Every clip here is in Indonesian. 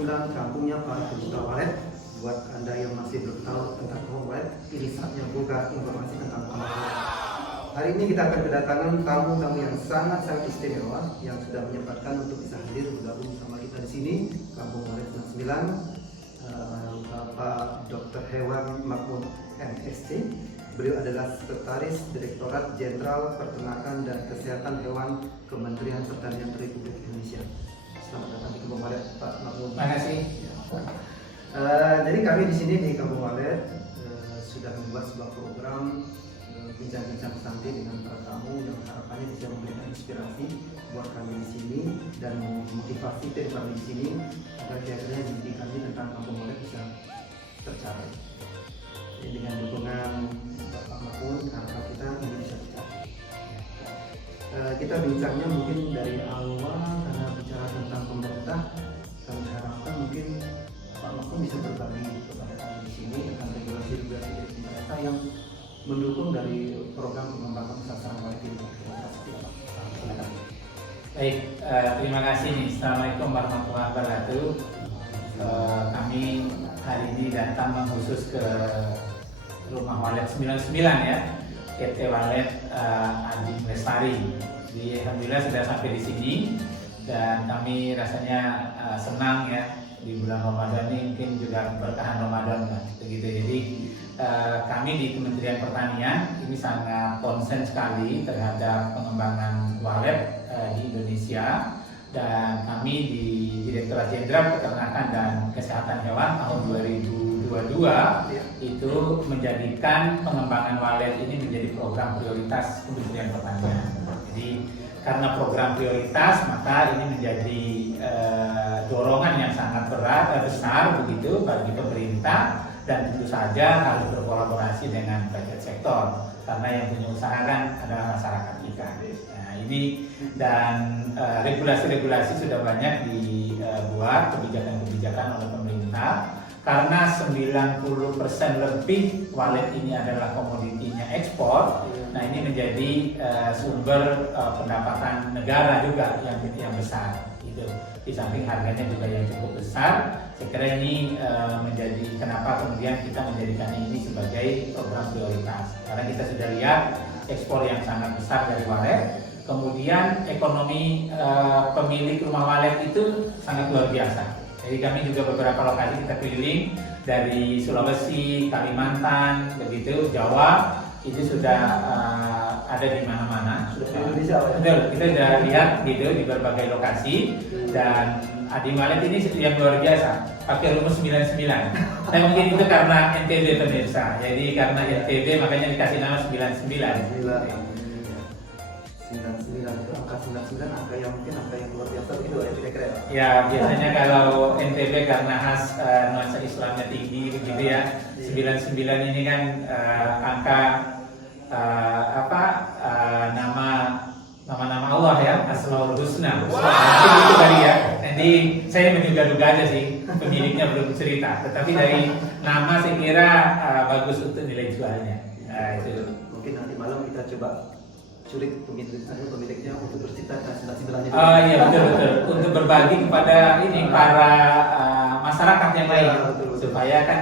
99 kampungnya para pecinta walet. Buat Anda yang masih belum tahu tentang kampung walet, ini saatnya buka informasi tentang kampung walet. Hari ini kita akan kedatangan tamu-tamu yang sangat-sangat istimewa yang sudah menyempatkan untuk bisa hadir bergabung sama kita di sini. Kampung Walet 99, Bapak Dr. Hewan Makmun MSc. Beliau adalah Sekretaris Direktorat Jenderal Peternakan dan Kesehatan Hewan Kementerian Pertanian Republik Indonesia. Selamat datang di Kampung Walet, Pak Makmun. Terima kasih. Jadi kami di sini di Kampung Walet sudah membuat sebuah program bincang-bincang santai dengan para tamu yang harapannya bisa memberikan inspirasi buat kami di sini dan memotivasi tim kami di sini agar kira-kira mimpi kami tentang Kampung Walet bisa tercapai. Jadi dengan dukungan Bapak Makmun, harapan kita ini bisa tercapai. Kita bincangnya mungkin dari awal karena bicara tentang pemerintah, kami harapkan mungkin Pak Makmun bisa berbagi kepada kami di sini tentang regulasi-regulasi dari pemerintah yang mendukung dari program pengembangan sasaran walet ini. Baik, terima kasih nih. Assalamualaikum warahmatullahi wabarakatuh. Kami hari ini datang khusus ke Rumah Walet 99 ya, PT Walet Anjing Lestari. Jadi alhamdulillah sudah sampai di sini dan kami rasanya senang ya, di bulan Ramadan ini mungkin juga bertahan Ramadan lah, begitu. Jadi kami di Kementerian Pertanian ini sangat konsen sekali terhadap pengembangan walet di Indonesia, dan kami di Direktorat Jenderal Peternakan dan Kesehatan Hewan tahun 2022 itu menjadikan pengembangan walet ini menjadi program prioritas Kementerian Pertanian. Jadi karena program prioritas, maka ini menjadi dorongan yang sangat besar begitu bagi pemerintah, dan tentu saja harus berkolaborasi dengan private sektor karena yang punya usaha kan adalah masyarakat kita. Nah ini dan regulasi-regulasi sudah banyak dibuat, kebijakan-kebijakan oleh pemerintah, karena 90% lebih walet ini adalah komoditinya ekspor. Nah ini menjadi sumber pendapatan negara juga yang besar. Gitu. Di samping harganya juga yang cukup besar, saya kira ini menjadi kenapa kemudian kita menjadikan ini sebagai program prioritas, karena kita sudah lihat ekspor yang sangat besar dari walet, kemudian ekonomi pemilik rumah walet itu sangat luar biasa. Jadi kami juga beberapa lokasi kita keliling dari Sulawesi, Kalimantan, begitu, Jawa, itu sudah ada di mana-mana. Indonesia, betul, kita sudah lihat gitu di berbagai lokasi, dan Adi Walet ini yang luar biasa, pakai rumus 99. Nah mungkin itu karena NTB pemirsa, jadi karena NTB makanya dikasih nama 99. 99 itu angka 99, angka yang mungkin angka yang luar biasa begitu ya kira-kira. Ya biasanya kalau NTB karena khas nuansa Islamnya tinggi begitu ya. 99 ini kan angka nama-nama Allah ya, Asmaul Husna. Mungkin itu kali ya. Nanti saya menduga-duga aja sih, pemiliknya belum cerita. Tetapi dari nama saya kira bagus untuk nilai jualnya. Itu. Mungkin nanti malam kita coba culik pemiliknya untuk bercerita tentang 99-nya. Oh iya betul. Untuk berbagi kepada ini para masyarakat yang lain, betul. Supaya kan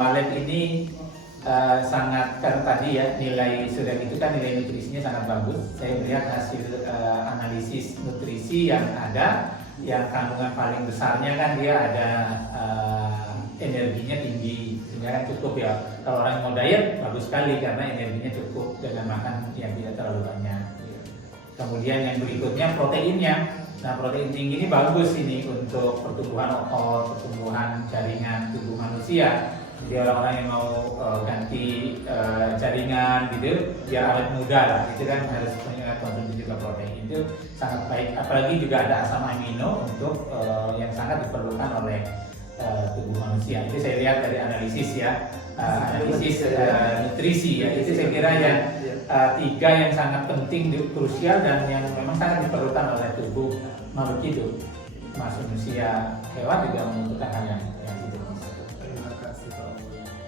walet ini sangat, kan tadi ya nilai sudah gitu kan, nilai nutrisinya sangat bagus. Saya melihat hasil analisis nutrisi yang ada, yang kandungan paling besarnya kan dia ada energinya tinggi, sehingga kan cukup ya. Kalau orang mau diet bagus sekali karena energinya cukup dengan makan yang tidak terlalu banyak. Kemudian yang berikutnya proteinnya. Nah protein tinggi ini bagus ini untuk pertumbuhan otot, pertumbuhan jaringan tubuh manusia. Jadi orang-orang yang mau ganti jaringan gitu, biar awet muda lah, itu kan harus konsumsi juga protein, itu sangat baik. Apalagi juga ada asam amino untuk yang sangat diperlukan oleh tubuh manusia. Itu saya lihat dari analisis ya, analisis nutrisi ya. Itu saya kira yang tiga yang sangat penting, krusial, dan yang memang sangat diperlukan oleh tubuh makhluk hidup, termasuk manusia, hewan juga membutuhkan hal yang itu. Terima kasih Pak.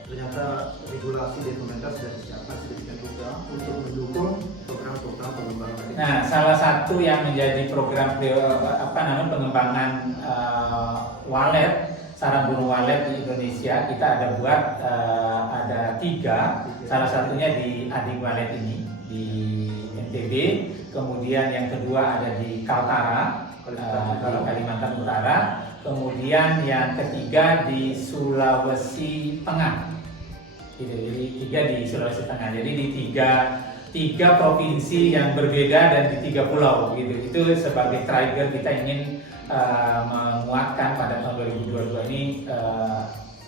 Ternyata regulasi dari pemerintah sudah disiapkan sedemikian rupa untuk mendukung program-program pengembangan. Nah, salah satu yang menjadi program pengembangan wallet, sarang burung wallet di Indonesia kita ada buat ada 3, salah satunya di Ading Wallet ini di NTB, kemudian yang kedua ada di Kaltara, di Kalimantan Utara, kemudian yang ketiga di Sulawesi Tengah. Jadi 3 di Sulawesi Tengah. Jadi di tiga provinsi yang berbeda dan di 3 pulau gitu. Itu sebagai trigger kita ingin menguatkan pada tahun 2022 ini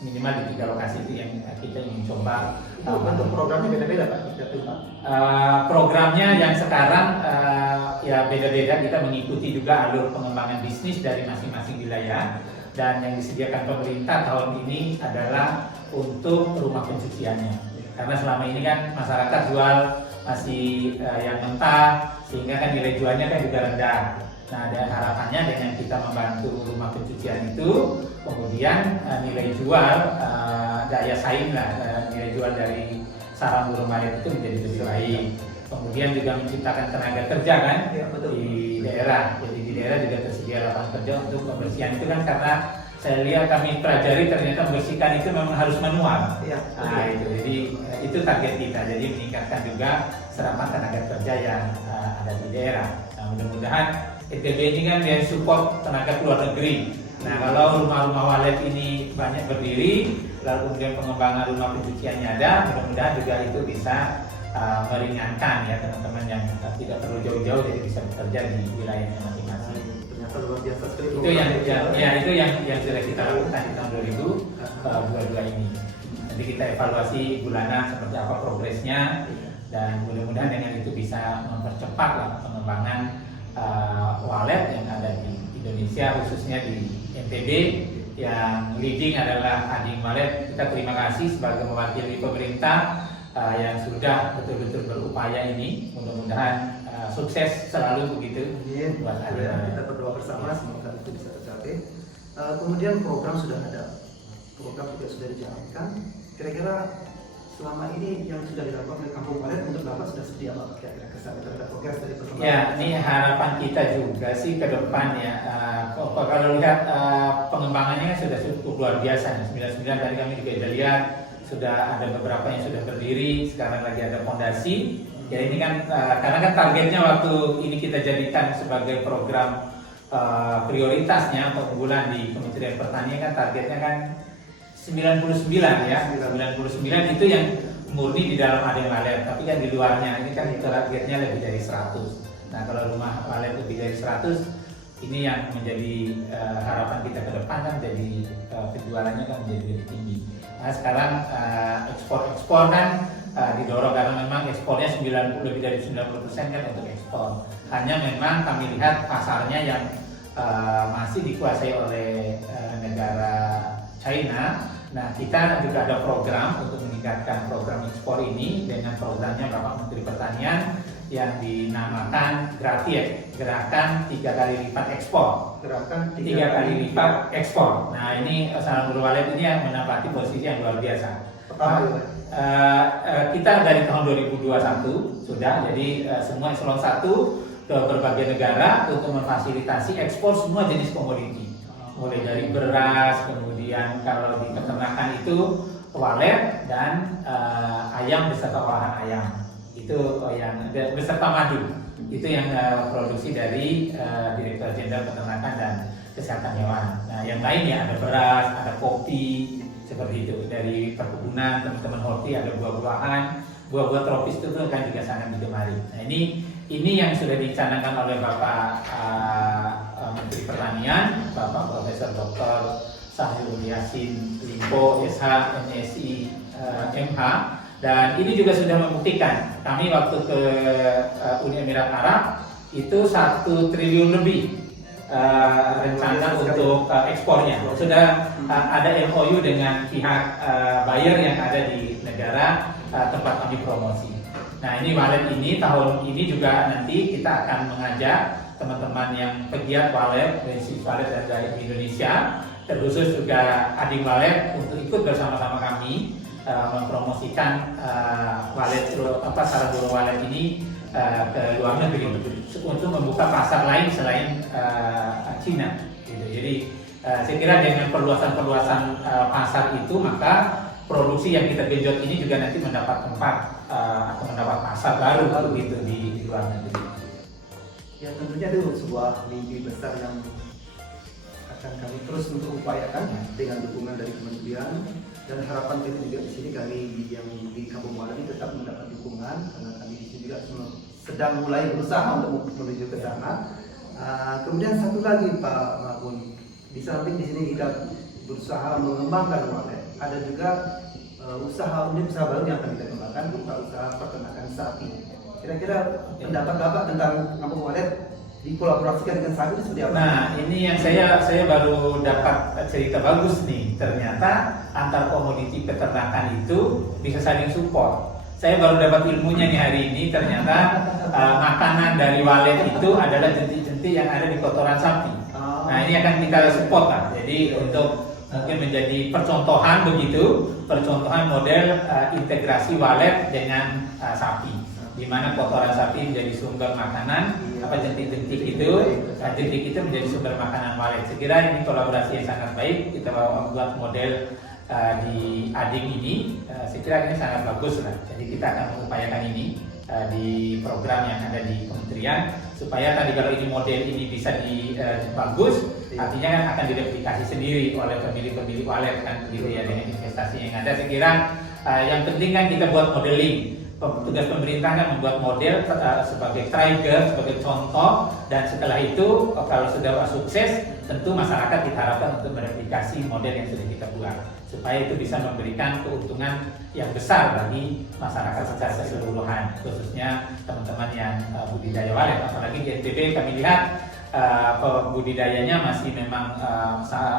minimal di 3 lokasi itu yang kita ingin coba. Itu bentuk programnya beda-beda Pak? Programnya yang sekarang ya beda-beda, kita mengikuti juga alur pengembangan bisnis dari masing-masing wilayah, dan yang disediakan pemerintah tahun ini adalah untuk rumah pencuciannya, karena selama ini kan masyarakat jual masih yang mentah sehingga kan nilai jualnya kan juga rendah. Nah, ada harapannya dengan kita membantu rumah pencucian itu, kemudian nilai jual daya saing lah, nilai jual dari sarang burung wallet itu menjadi lebih baik. Kemudian juga menciptakan tenaga kerja kan Ya, betul. di daerah. Jadi di daerah juga tersedia lapangan kerja untuk pembersihan itu kan, karena saya lihat kami pelajari ternyata membersihkan itu memang harus manual. Ya, Nah itu, jadi itu target kita. Jadi meningkatkan juga serapan tenaga kerja yang ada di daerah. Nah, mudah-mudahan ITB ini kan dia support tenaga luar negeri. Nah, kalau rumah-rumah wallet ini banyak berdiri, lalu kemudian pengembangan rumah pencuciannya ada, mudah-mudahan juga itu bisa meringankan ya teman-teman yang tidak perlu jauh-jauh, jadi bisa bekerja di wilayahnya masing-masing. Ternyata luar biasa sekali. Itu yang sudah kita lakukan di tahun 2022 ini. Nanti kita evaluasi bulanan seperti apa progresnya, dan mudah-mudahan dengan itu bisa mempercepat lah pengembangan wallet yang ada di Indonesia, khususnya di NTB. Yang leading adalah Ading Wallet. Kita terima kasih sebagai mewakili pemerintah yang sudah betul-betul berupaya ini. Mudah-mudahan sukses selalu begitu. Amin. Buat Ading Wallet. Kita berdoa bersama semoga itu bisa tercapai. Kemudian program sudah ada, program juga sudah dijalankan. Kira-kira selama ini yang sudah dilakukan oleh Kampung Wallet untuk Bapak sudah seperti apa? Kira-kira kesan terhadap progres dari perkembangan? Ya, ini harapan kita juga sih ke depan ya. Kalau lihat pengembangannya sudah cukup luar biasa. 99 tadi kami juga sudah lihat, sudah ada beberapa yang sudah berdiri, sekarang lagi ada fondasi. Ya ini kan karena kan targetnya waktu ini kita jadikan sebagai program prioritasnya untuk unggulan di Kementerian Pertanian, kan targetnya kan 99 ya. 99 itu yang murni di dalam Ading Wallet, tapi kan di luarnya ini kan targetnya lebih dari 100. Nah, kalau rumah wallet lebih dari 100, ini yang menjadi harapan kita ke depan kan, jadi penjualannya kan menjadi lebih tinggi. Nah, sekarang ekspor kan didorong karena memang ekspornya lebih dari 90% kan untuk ekspor. Hanya memang kami lihat pasarnya yang masih dikuasai oleh negara China. Nah, kita juga ada program untuk meningkatkan program ekspor ini dengan programnya Bapak Menteri Pertanian yang dinamakan GRATIEK, Gerakan 3 Kali Lipat Ekspor. Gerakan 3 kali lipat ekspor. Nah, ini sarang burung wallet ini yang menempati posisi yang luar biasa. Kita dari tahun 2021 sudah, jadi semua eselon 1 ke berbagai negara untuk memfasilitasi ekspor semua jenis komoditi, mulai dari beras, kemudian kalau di peternakan itu walet dan ayam beserta olahan ayam, itu yang beserta madu, itu yang produksi dari Direktur Jenderal Peternakan dan Kesehatan Hewan. Nah, yang lain ya ada beras, ada kopi, seperti itu. Dari perkebunan teman-teman horti ada buah-buahan, buah-buah tropis itu kan juga sangat digemari. Nah, ini yang sudah dicanangkan oleh Bapak Menteri Pertanian, Bapak Profesor Dr. Syahrul Yassin Limpo, SH, MSI, MH, dan ini juga sudah membuktikan. Kami waktu ke Uni Emirat Arab itu 1 triliun lebih rencana untuk ekspornya. Sudah ada MOU dengan pihak buyer yang ada di negara tempat kami promosi. Nah, ini wallet ini tahun ini juga nanti kita akan mengajak teman-teman yang pegiat wallet, basic wallet dari Indonesia, terkhusus juga Ading Wallet untuk ikut bersama-sama kami mempromosikan wallet sarang burung wallet ini ke luar negeri untuk membuka pasar lain selain Cina. Gitu. Jadi Saya kira dengan perluasan pasar itu, maka produksi yang kita genjot ini juga nanti mendapat tempat atau mendapat pasar baru gitu di luar negeri. Ya tentunya itu sebuah mimpi besar yang akan kami terus untuk upayakan dengan dukungan dari kementerian, dan harapan kita juga di sini kami yang di Kampung Walet ini tetap mendapat dukungan karena kami di sini juga sedang mulai berusaha untuk menuju ke sana. Kemudian satu lagi Pak Mabun, di samping di sini kita berusaha mengembangkan Walet, ada juga usaha baru yang akan kita kembangkan, berupa usaha peternakan sapi. Kira-kira pendapat Bapak tentang Kampung Walet dikolaborasikan dengan sapi itu seperti apa? Nah, ini yang saya baru dapat cerita bagus nih. Ternyata antar komoditi peternakan itu bisa saling support. Saya baru dapat ilmunya nih hari ini. Ternyata makanan dari Walet itu adalah jentik-jentik yang ada di kotoran sapi. Nah, ini akan kita support lah. Jadi untuk mungkin menjadi percontohan begitu, percontohan model integrasi Walet dengan sapi, di mana kotoran sapi menjadi sumber makanan, jentik-jentik itu menjadi sumber makanan Walet. Saya kira ini kolaborasi yang sangat baik. Kita buat model di Ading ini, saya kira ini sangat bagus lah. Jadi kita akan mengupayakan ini di program yang ada di kementerian, supaya tadi kalau ini model ini bisa bagus, artinya kan akan direplikasi sendiri oleh pemilik-pemilik Walet kan begitu ya, dengan investasi yang ada. Saya kira yang penting kan kita buat modeling. Tugas pemerintah kan membuat model sebagai trigger, sebagai contoh, dan setelah itu kalau sudah sukses, tentu masyarakat kita harapkan untuk mereplikasi model yang sudah kita buat, supaya itu bisa memberikan keuntungan yang besar bagi masyarakat secara keseluruhan, khususnya teman-teman yang budidaya Walet. Apalagi di NTB kami lihat budidayanya masih memang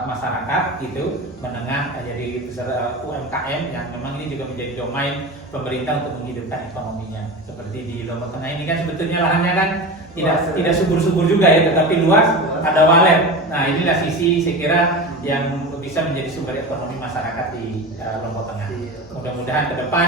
masyarakat gitu menengah, jadi UMKM yang memang ini juga menjadi domain pemerintah untuk menghidupkan ekonominya. Seperti di Lombok Tengah ini kan sebetulnya lahannya kan tidak subur-subur juga ya, tetapi luas, ada Walet. Nah, inilah sisi saya kira yang bisa menjadi sumber ekonomi masyarakat di Lombok Tengah. Mudah-mudahan ke depan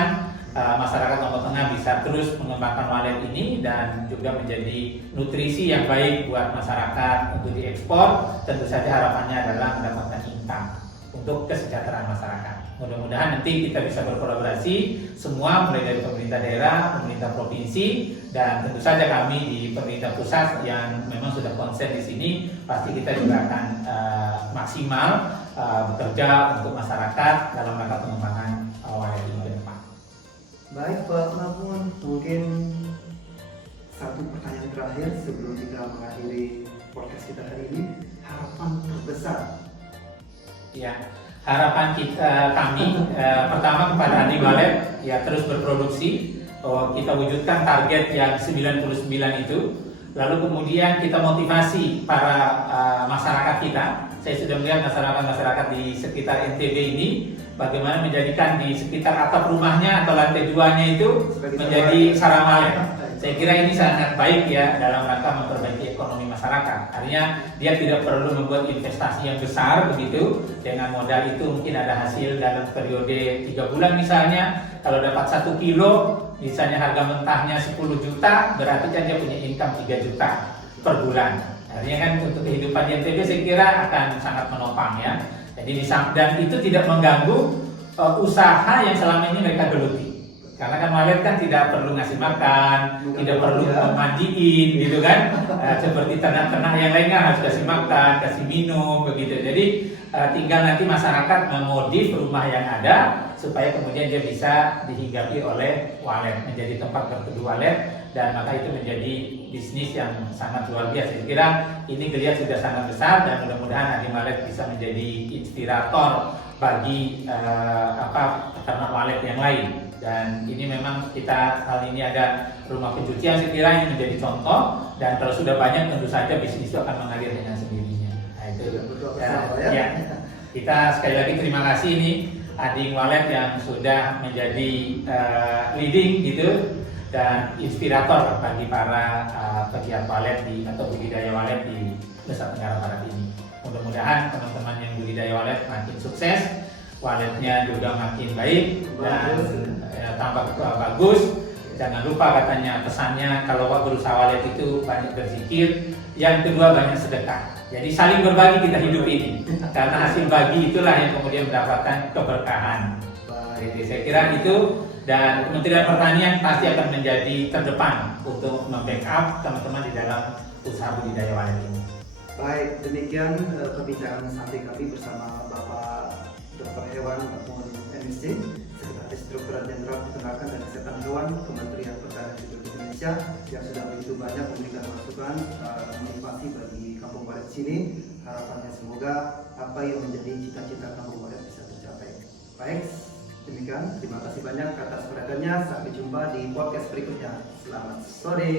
masyarakat Lombok Tengah bisa terus mengembangkan Walet ini dan juga menjadi nutrisi yang baik buat masyarakat untuk diekspor. Tentu saja harapannya adalah mendapatkan income untuk kesejahteraan masyarakat. Mudah-mudahan nanti kita bisa berkolaborasi semua, mulai dari pemerintah daerah, pemerintah provinsi, dan tentu saja kami di pemerintah pusat yang memang sudah konsen di sini, pasti kita juga akan maksimal bekerja untuk masyarakat dalam rangka pengembangan Walet ini ke depan. Baik Pak Mabun, mungkin satu pertanyaan terakhir sebelum kita mengakhiri podcast kita hari ini, harapan terbesar. Ya, harapan kami pertama kepada Ading Walet ya terus berproduksi, kita wujudkan target yang 99 itu, lalu kemudian kita motivasi para masyarakat kita. Saya sudah melihat masyarakat di sekitar NTB ini bagaimana menjadikan di sekitar atap rumahnya atau lantai 2-nya itu menjadi sarang Walet. Saya kira ini sangat baik ya dalam rangka memperbaiki ekonomi masyarakat. Artinya dia tidak perlu membuat investasi yang besar begitu. Dengan modal itu mungkin ada hasil dalam periode 3 bulan misalnya. Kalau dapat 1 kilo, misalnya harga mentahnya 10 juta, berarti kan dia punya income 3 juta per bulan. Artinya kan untuk kehidupan di NTB saya kira akan sangat menopang ya. Jadi dan itu tidak mengganggu usaha yang selama ini mereka geluti. Karena kan Walet kan tidak perlu ngasih makan, tidak perlu mandiin gitu kan. Seperti ternak-ternak yang lain kan harus kasih makan, kasih minum begitu. Jadi tinggal nanti masyarakat memodif rumah yang ada supaya kemudian dia bisa dihinggapi oleh Walet, menjadi tempat berteduh Walet, dan maka itu menjadi bisnis yang sangat luar biasa. Saya kira ini geliat sudah sangat besar dan mudah-mudahan Ading Walet bisa menjadi inspirator bagi peternak Walet yang lain. Dan ini memang kita kali ini ada rumah pencucian, saya kira ini menjadi contoh, dan kalau sudah banyak tentu saja bisnis itu akan mengalir dengan sendirinya. Nah, itu ya. Kita sekali lagi terima kasih ini Ading Walet yang sudah menjadi leading gitu dan inspirator bagi para pegiat Walet atau budidaya Walet di Nusa Tenggara Barat ini. Mudah-mudahan teman-teman yang budidaya Walet makin sukses, Waletnya juga makin baik dan tambah bagus. Jangan lupa katanya pesannya kalau berusaha Walet itu banyak berzikir, yang kedua banyak sedekah. Jadi saling berbagi kita hidup ini, karena hasil bagi itulah yang kemudian mendapatkan keberkahan. Jadi saya kira itu, dan Kementerian Pertanian pasti akan menjadi terdepan untuk membackup teman-teman di dalam usaha budidaya walet ini. Baik, demikian perbincangan santai kami bersama Bapak Dr. Hewan Mahmud MSc, Sekretaris Direktorat Jenderal Peternakan dan Kesehatan Hewan Kementerian Pertanian Republik Indonesia, yang sudah begitu banyak memberikan masukan motivasi bagi Kampung Walet sini. Harapannya semoga apa yang menjadi cita-cita Kampung Walet bisa tercapai. Baik, demikian. Terima kasih banyak atas perhatiannya. Sampai jumpa di podcast berikutnya. Selamat sore.